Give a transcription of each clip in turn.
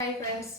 Hi friends,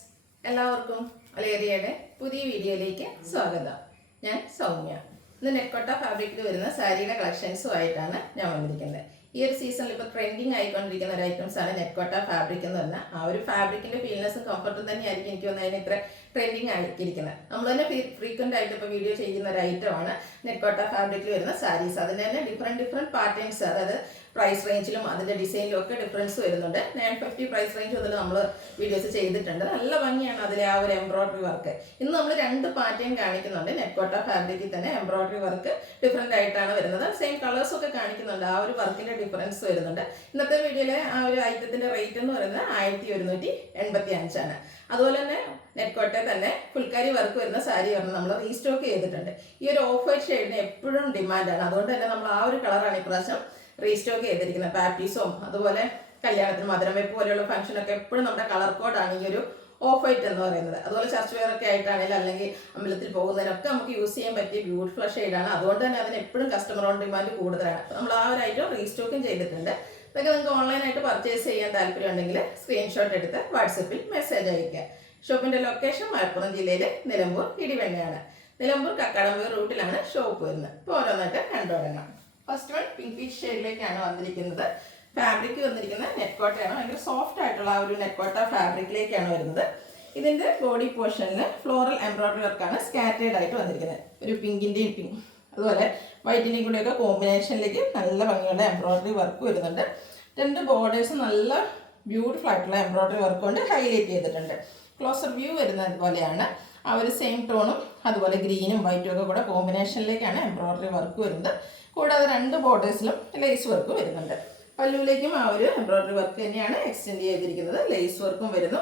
എല്ലാവർക്കും അലേറിയയുടെ പുതിയ വീഡിയോയിലേക്ക് സ്വാഗതം. ഞാൻ സൗമ്യ. ഇന്ന് നെക്കോട്ട ഫാബ്രിക്കിൽ വരുന്ന സാരിയുടെ കളക്ഷൻസുമായിട്ടാണ് ഞാൻ വന്നിരിക്കുന്നത്. ഈ ഒരു സീസണിൽ ഇപ്പോൾ ട്രെൻഡിങ് ആയിക്കൊണ്ടിരിക്കുന്ന ഒരു ഐറ്റംസാണ് നെക്കോട്ട ഫാബ്രിക് എന്ന് പറഞ്ഞാൽ. ആ ഒരു ഫാബ്രിക്കിൻ്റെ ഫീൽനെസ്സും കംഫർട്ടും തന്നെയായിരിക്കും എനിക്ക് വന്നതിന് ഇത്ര ട്രെൻഡിങ് ആയിരിക്കുന്നത്. നമ്മൾ തന്നെ ഫ്രീക്വൻ്റ് ആയിട്ട് ഇപ്പോൾ വീഡിയോ ചെയ്യുന്ന ഒരു ഐറ്റമാണ് നെക്കോട്ട ഫാബ്രിക്കിൽ വരുന്ന സാരീസ്. അതിന് തന്നെ ഡിഫറെൻറ്റ് പാറ്റേൺസ്, അതായത് പ്രൈസ് റേഞ്ചിലും അതിൻ്റെ ഡിസൈനിലും ഒക്കെ ഡിഫറൻസ് വരുന്നുണ്ട്. 950 പ്രൈസ് റേഞ്ച് മുതൽ നമ്മൾ വീഡിയോസ് ചെയ്തിട്ടുണ്ട്. നല്ല ഭംഗിയാണ് അതിലെ ആ ഒരു എംബ്രോയ്ഡറി വർക്ക്. ഇന്ന് നമ്മൾ 2 പാറ്റേൺ കാണിക്കുന്നുണ്ട്. നെക്കോട്ട ഫാബ്രിക്കിൽ തന്നെ എംബ്രോയ്ഡറി വർക്ക് ഡിഫറെൻ്റ് ആയിട്ടാണ് വരുന്നത്. സെയിം കളേഴ്സൊക്കെ കാണിക്കുന്നുണ്ട്. ആ ഒരു വർക്കിൻ്റെ ഡിഫറൻസ് വരുന്നുണ്ട്. ഇന്നത്തെ വീഡിയോയിലെ ആ ഒരു ഐറ്റത്തിൻ്റെ റേറ്റ് എന്ന് പറയുന്നത് 1185 ആണ്. അതുപോലെ തന്നെ നെക്കോട്ടയിൽ തന്നെ ഫുൾക്കാരി വർക്ക് വരുന്ന സാരി പറഞ്ഞ് നമ്മൾ റീസ്റ്റോക്ക് ചെയ്തിട്ടുണ്ട്. ഈ ഒരു ഓഫ് വൈറ്റ് ഷെയ്ഡിന് എപ്പോഴും ഡിമാൻഡാണ്. അതുകൊണ്ട് തന്നെ നമ്മൾ ആ ഒരു കളറാണ് ഇപ്രാവശ്യം റീസ്റ്റോക്ക് ചെയ്തിരിക്കുന്നത്. പാർട്ടീസും അതുപോലെ കല്യാണത്തിന് മധുരം വെപ്പ് പോലെയുള്ള ഫംഗ്ഷനൊക്കെ എപ്പോഴും നമ്മുടെ കളർ കോഡാണ് ഈ ഒരു ഓഫ് വൈറ്റ് എന്ന് പറയുന്നത്. അതുപോലെ ചർച്ച് വെയർ ഒക്കെ ആയിട്ടാണെങ്കിലും അല്ലെങ്കിൽ അമ്പലത്തിൽ പോകുന്നതിനൊക്കെ നമുക്ക് യൂസ് ചെയ്യാൻ പറ്റിയ ബ്യൂട്ടിഫുൾ ഷെയ്ഡാണ്. അതുകൊണ്ട് തന്നെ അതിന് എപ്പോഴും കസ്റ്റമർ ഓൺ ഡിമാൻഡ് കൂടുതലാണ്. അപ്പോൾ നമ്മൾ ആ ഒരു ഐറ്റം റീസ്റ്റോക്കും ചെയ്തിട്ടുണ്ട്. ഇതൊക്കെ നിങ്ങൾക്ക് ഓൺലൈനായിട്ട് പർച്ചേസ് ചെയ്യാൻ താല്പര്യമുണ്ടെങ്കിൽ സ്ക്രീൻഷോട്ട് എടുത്ത് വാട്സപ്പിൽ മെസ്സേജ് അയയ്ക്കുക. ഷോപ്പിൻ്റെ ലൊക്കേഷൻ മലപ്പുറം ജില്ലയിലെ നിലമ്പൂർ ഇടിവെണ്ണയാണ്. നിലമ്പൂർ കക്കാടംപൊയിൽ റൂട്ടിലാണ് ഷോപ്പ് വരുന്നത്. ഇപ്പോൾ ഓരോന്നായിട്ട് കണ്ടുതുടങ്ങാം. ഫസ്റ്റ് വൺ പിങ്കിഷ് ഷെയ്ഡിലേക്കാണ് വന്നിരിക്കുന്നത്. ഫാബ്രിക് വന്നിരിക്കുന്നത് നെക്കോട്ടയാണ്. ഭയങ്കര സോഫ്റ്റ് ആയിട്ടുള്ള ആ ഒരു നെക്കോട്ട ഫാബ്രിക്കിലേക്കാണ് വരുന്നത്. ഇതിൻ്റെ ബോഡി പോർഷനിൽ ഫ്ലോറൽ എംബ്രോയ്ഡറി വർക്കാണ് സ്കാറ്റേഡ് ആയിട്ട് വന്നിരിക്കുന്നത്. ഒരു പിങ്കിൻ്റെയും അതുപോലെ വൈറ്റിൻ്റെയും കൂടെയൊക്കെ കോമ്പിനേഷനിലേക്ക് നല്ല ഭംഗിയുള്ള എംബ്രോയ്ഡറി വർക്ക് വരുന്നുണ്ട്. 2 ബോർഡേഴ്സ് നല്ല ബ്യൂട്ടിഫുൾ ആയിട്ടുള്ള എംബ്രോയ്ഡറി വർക്ക് കൊണ്ട് ഹൈലൈറ്റ് ചെയ്തിട്ടുണ്ട്. ക്ലോസർ വ്യൂ വരുന്നത് പോലെയാണ്. ആ ഒരു സെയിം ടോണും അതുപോലെ ഗ്രീനും വൈറ്റും ഒക്കെ കൂടെ കോമ്പിനേഷനിലേക്കാണ് എംബ്രോയ്ഡറി വർക്ക് വരുന്നത്. കൂടാതെ 2 ബോർഡേഴ്സിലും ലേസ് വർക്ക് വരുന്നുണ്ട്. പല്ലുവിലേക്കും ആ ഒരു എംബ്രോയ്ഡറി വർക്ക് തന്നെയാണ് എക്സ്റ്റെൻഡ് ചെയ്തിരിക്കുന്നത്. ലേസ് വർക്കും വരുന്നു.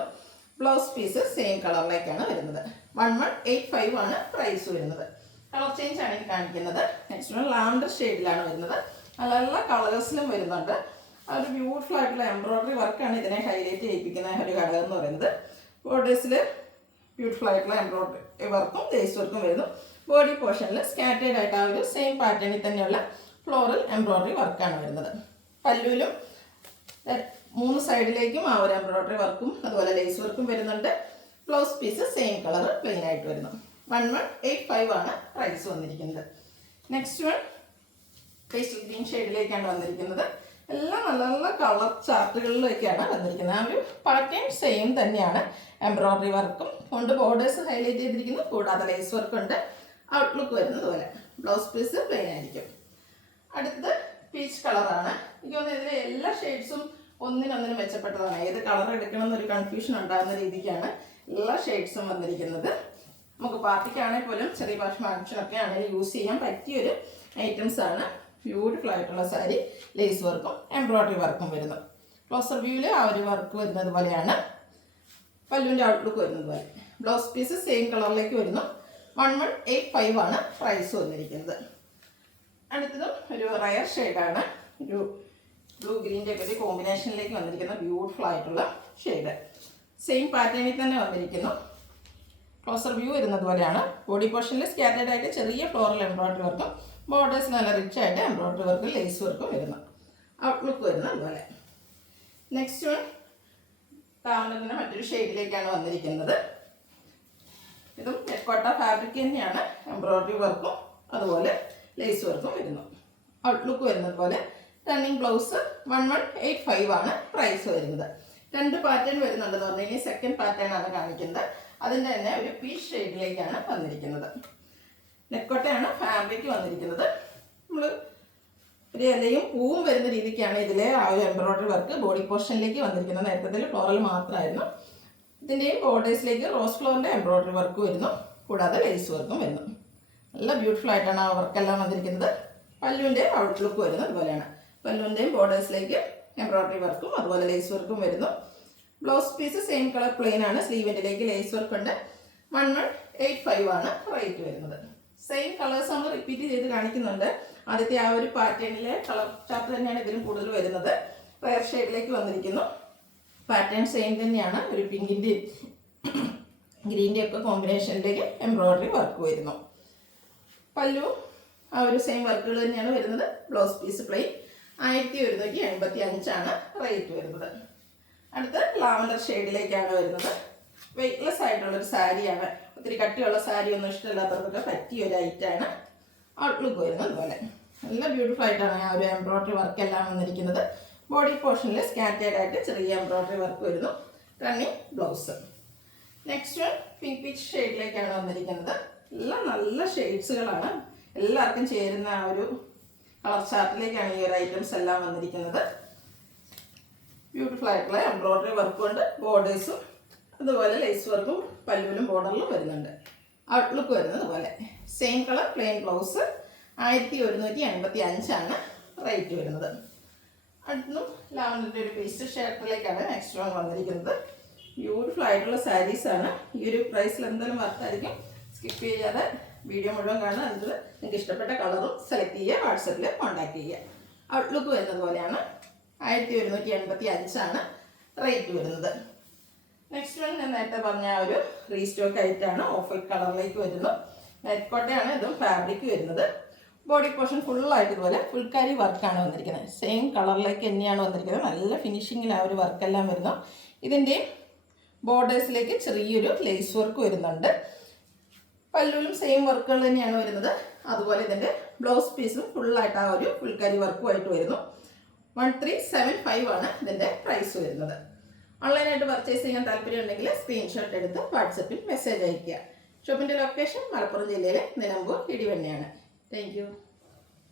ബ്ലൗസ് പീസ് സെയിം കളറിലേക്കാണ് വരുന്നത്. 1185 ആണ് പ്രൈസ് വരുന്നത്. കളർ ചേഞ്ച് ആണ് കാണിക്കുന്നത്. നെക്സ്റ്റ് ലാവൻഡർ ഷെയ്ഡിലാണ് വരുന്നത്. നല്ല കളേഴ്സിലും വരുന്നുണ്ട്. ആ ഒരു ബ്യൂട്ടിഫുൾ ആയിട്ടുള്ള എംബ്രോയ്ഡറി വർക്കാണ് ഇതിനെ ഹൈലൈറ്റ് ചെയ്യിപ്പിക്കുന്ന ഒരു ഘടകം എന്ന് പറയുന്നത്. ബോർഡേഴ്സിൽ ബ്യൂട്ടിഫുൾ ആയിട്ടുള്ള എംബ്രോയ്ഡറി വർക്കും ലേസ് വർക്കും വരുന്നു. ബോഡി പോർഷനിൽ സ്കാറ്റേഡ് ആയിട്ട് ആ ഒരു സെയിം പാറ്റേണിൽ തന്നെയുള്ള ഫ്ലോറൽ എംബ്രോയ്ഡറി വർക്കാണ് വരുന്നത്. പല്ലുവിലും 3 സൈഡിലേക്കും ആ ഒരു എംബ്രോയ്ഡറി വർക്കും അതുപോലെ ലേസ് വർക്കും വരുന്നുണ്ട്. Blouse piece same colour plain ആയിട്ട് വരുന്നു. 1185 ആണ് പ്രൈസ് വന്നിരിക്കുന്നത്. നെക്സ്റ്റ് വൺ പേസ്റ്റൽ ഗ്രീൻ ഷെയ്ഡിലേക്കാണ് വന്നിരിക്കുന്നത്. എല്ലാം നല്ല നല്ല കളർ ചാർട്ടുകളിലേക്കാണ് വന്നിരിക്കുന്നത്. ആ ഒരു പാറ്റേൺ സെയിം തന്നെയാണ്. എംബ്രോയ്ഡറി വർക്കും കൊണ്ട് ബോർഡേഴ്സ് ഹൈലൈറ്റ് ചെയ്തിരിക്കുന്നു. കൂടാതെ ലേസ് വർക്കുണ്ട്. ഔട്ട്ലുക്ക് വരുന്നത് പോലെ ബ്ലൗസ് പീസ് പ്ലെയിൻ ആയിരിക്കും. അടുത്തത് പീച്ച് കളറാണ്. എനിക്ക് തോന്നുന്നത് ഇതിലെ എല്ലാ ഷെയ്ഡ്സും ഒന്നിനൊന്നിനും മെച്ചപ്പെട്ടതാണ്. ഏത് കളർ എടുക്കണം എന്നൊരു കൺഫ്യൂഷൻ ഉണ്ടാകുന്ന രീതിക്കാണ് എല്ലാ ഷെയ്ഡ്സും വന്നിരിക്കുന്നത്. നമുക്ക് പാർട്ടിക്കാണെങ്കിൽ പോലും ചെറിയ ഫംഗ്ഷനൊക്കെ ആണെങ്കിലും യൂസ് ചെയ്യാൻ പറ്റിയൊരു ഐറ്റംസ് ആണ്. ബ്യൂട്ടിഫുൾ ആയിട്ടുള്ള സാരി ലേസ് വർക്കും എംബ്രോയ്ഡറി വർക്കും വരുന്നു. ക്ലോസർ വ്യൂവിൽ ആ ഒരു വർക്ക് വരുന്നത് പോലെയാണ്. പല്ലുവിൻ്റെ ഔട്ട്ലുക്ക് വരുന്നത് പോലെ. ബ്ലൗസ് പീസ് സെയിം കളറിലേക്ക് വരുന്നു. 1185 ആണ് പ്രൈസ് വന്നിരിക്കുന്നത്. അടുത്തതും ഒരു റയർ ഷെയ്ഡാണ്. ഒരു ബ്ലൂ ഗ്രീൻ്റെ ഒക്കെ കോമ്പിനേഷനിലേക്ക് വന്നിരിക്കുന്ന ബ്യൂട്ടിഫുൾ ആയിട്ടുള്ള ഷെയ്ഡ്. സെയിം പാറ്റേണിൽ തന്നെ വന്നിരിക്കുന്നു. ക്ലോസർ വ്യൂ വരുന്നത് പോലെയാണ്. ബോഡി പോർഷനിൽ സ്കാറ്റേഡ് ആയിട്ട് ചെറിയ ഫ്ലോറൽ എംബ്രോയ്ഡറി വർക്കും ബോർഡേഴ്സ് നല്ല റിച്ച് ആയിട്ട് എംബ്രോയ്ഡറി വർക്കും ലേസ് വർക്കും വരുന്നു. ഔട്ട്ലുക്ക് വരുന്നത് അതുപോലെ. നെക്സ്റ്റ് വൺ ലാവൻഡറിൻ്റെ മറ്റൊരു ഷെയ്ഡിലേക്കാണ് വന്നിരിക്കുന്നത്. ഇതും നെക്കോട്ട ഫാബ്രിക് തന്നെയാണ്. എംബ്രോയ്ഡറി വർക്കും അതുപോലെ ലേസ് വർക്കും വരുന്നു. ഔട്ട്ലുക്ക് വരുന്നത് പോലെ. റണ്ണിങ് ബ്ലൗസ് 1185 ആണ് പ്രൈസ് വരുന്നത്. 2 പാറ്റേൺ വരുന്നുണ്ടെന്ന് പറഞ്ഞു കഴിഞ്ഞാൽ സെക്കൻഡ് പാറ്റേൺ ആണ് കാണിക്കുന്നത്. അതിൻ്റെ തന്നെ ഒരു പീച്ച് ഷെയ്ഡിലേക്കാണ് വന്നിരിക്കുന്നത്. നെക്കോട്ടയാണ് ഫാബ്രിക് വന്നിരിക്കുന്നത്. നമ്മൾ ഒരു ഇലയും പൂവും വരുന്ന രീതിക്കാണ് ഇതിലെ ആ ഒരു എംബ്രോയ്ഡറി വർക്ക് ബോഡി പോർഷനിലേക്ക് വന്നിരിക്കുന്നത്. നേരത്തെ ഫ്ലോറൽ മാത്രമായിരുന്നു. ഇതിൻ്റെയും ബോർഡേഴ്സിലേക്ക് റോസ് ഫ്ലോറിൻ്റെ എംബ്രോയ്ഡറി വർക്ക് വരുന്നു. കൂടാതെ ലേസ് വർക്കും വരുന്നു. നല്ല ബ്യൂട്ടിഫുൾ ആയിട്ടാണ് ആ വർക്കെല്ലാം വന്നിരിക്കുന്നത്. പല്ലുവിൻ്റെ ഔട്ട്ലുക്ക് വരുന്നത് അതുപോലെയാണ്. പല്ലുവിൻ്റെയും ബോർഡേഴ്സിലേക്ക് എംബ്രോയ്ഡറി വർക്കും അതുപോലെ ലേസ് വർക്കും വരുന്നു. Blouse piece same colour plain ആണ്. സ്ലീവെൻറ്റിലേക്ക് ലേസ് വർക്ക് ഉണ്ട്. 1185 ആണ് റേറ്റ് വരുന്നത്. സെയിം കളേഴ്സ് നമ്മൾ റിപ്പീറ്റ് ചെയ്ത് കാണിക്കുന്നുണ്ട്. ആദ്യത്തെ ആ ഒരു പാറ്റേണിലെ കളർ ചാർട്ട് തന്നെയാണ് ഇതിലും കൂടുതൽ വരുന്നത്. റയർ ഷെയ്ഡിലേക്ക് വന്നിരിക്കുന്നു. പാറ്റേൺ സെയിം തന്നെയാണ്. ഒരു പിങ്കിൻ്റെയും ഗ്രീൻ്റെയും ഒക്കെ കോമ്പിനേഷനിലേക്ക് എംബ്രോയ്ഡറി വർക്ക് വരുന്നു. പല്ലു ആ ഒരു സെയിം വർക്കുകൾ തന്നെയാണ് വരുന്നത്. ബ്ലൗസ് പീസ് പ്ലെയിൻ 1185 ആണ് റേറ്റ് വരുന്നത്. അടുത്ത ലാവൻഡർ ഷെയ്ഡിലേക്കാണ് വരുന്നത്. വെയ്റ്റ്ലെസ് ആയിട്ടുള്ളൊരു സാരിയാണ്. ഒത്തിരി കട്ടിയുള്ള സാരി ഒന്നും ഇഷ്ടമില്ലാത്തവർക്കൊക്കെ പറ്റിയ ഒരു ഐറ്റമാണ്. ഔട്ട്ലുക്ക് വരുന്നത് അതുപോലെ നല്ല ബ്യൂട്ടിഫുൾ ആയിട്ടാണ് ആ ഒരു എംബ്രോയ്ഡറി വർക്ക് എല്ലാം വന്നിരിക്കുന്നത്. ബോഡി പോർഷനിൽ സ്കാറ്റേഡ് ആയിട്ട് ചെറിയ എംബ്രോയ്ഡറി വർക്ക് വരുന്നു. Running blouse. Next one pink peach ഷെയ്ഡിലേക്കാണ് വന്നിരിക്കുന്നത്. എല്ലാം നല്ല ഷെയ്ഡ്സുകളാണ്. എല്ലാവർക്കും ചേരുന്ന ആ ഒരു കളർ ചാർട്ടിലേക്കാണ് ഈ ഒരു ഐറ്റംസ് എല്ലാം വന്നിരിക്കുന്നത്. ബ്യൂട്ടിഫുൾ ആയിട്ടുള്ള എംബ്രോയ്ഡറി വർക്കും ഉണ്ട്, ബോർഡേഴ്സും അതുപോലെ ലേസ് വർക്കും പല്ലുവിലും ബോർഡറിലും വരുന്നുണ്ട്. ഔട്ട്ലുക്ക് വരുന്നത് പോലെ same colour plain blouse 1185 rate വരുന്നത്. അടുത്തും ലാവൻഡറിൻ്റെ ഒരു പേസ്റ്റ് ഷർട്ടിലേക്കാണ് നെക്സ്റ്റ് വൺ വന്നിരിക്കുന്നത്. ബ്യൂട്ടിഫുൾ ആയിട്ടുള്ള സാരീസാണ്. ഈ ഒരു പ്രൈസിൽ എന്തായാലും വർത്തായിരിക്കും. സ്കിപ്പ് ചെയ്യാതെ വീഡിയോ മുഴുവൻ കാണുക. എന്നിട്ട് നിങ്ങൾക്ക് ഇഷ്ടപ്പെട്ട കളറും സെലക്ട് ചെയ്യുക, വാട്സപ്പിൽ കോൺടാക്ട് ചെയ്യുക. ഔട്ട്ലുക്ക് വരുന്നത് പോലെയാണ്. 1185 റേറ്റ് വരുന്നത്. നെക്സ്റ്റ് വൺ ഞാൻ നേരത്തെ പറഞ്ഞ ആ ഒരു റീസ്റ്റോക്ക് ആയിട്ടാണ്. ഓഫ് വൈറ്റ് കളറിലേക്ക് വരുന്നു. നെറ്റ്കോട്ടയാണ് ഇതും ഫാബ്രിക് വരുന്നത്. ബോഡി പോർഷൻ ഫുള്ളായിട്ട് ഇതുപോലെ ഫുൾക്കാരി വർക്കാണ് വന്നിരിക്കുന്നത്. സെയിം കളറിലേക്ക് തന്നെയാണ് വന്നിരിക്കുന്നത്. നല്ല ഫിനിഷിങ്ങിൽ ആ ഒരു വർക്കെല്ലാം വരുന്നു. ഇതിൻ്റെ ബോർഡേഴ്സിലേക്ക് ചെറിയൊരു ലേസ് വർക്ക് വരുന്നുണ്ട്. പല്ലുവിലും സെയിം വർക്കുകൾ തന്നെയാണ് വരുന്നത്. അതുപോലെ ഇതിൻ്റെ ബ്ലൗസ് പീസും ഫുള്ളായിട്ട് ആ ഒരു ഫുൾക്കാരി വർക്കുമായിട്ട് വരുന്നു. 1375 ഇതിൻ്റെ പ്രൈസ് വരുന്നത്. ഓൺലൈനായിട്ട് പർച്ചേസ് ചെയ്യാൻ താല്പര്യം ഉണ്ടെങ്കിൽ സ്ക്രീൻഷോട്ട് എടുത്ത് വാട്സപ്പിൽ മെസ്സേജ് അയയ്ക്കുക. ഷോപ്പിൻ്റെ ലൊക്കേഷൻ മലപ്പുറം ജില്ലയിലെ നിലമ്പൂർ ഇടിവണ്ണയാണ്. Thank you.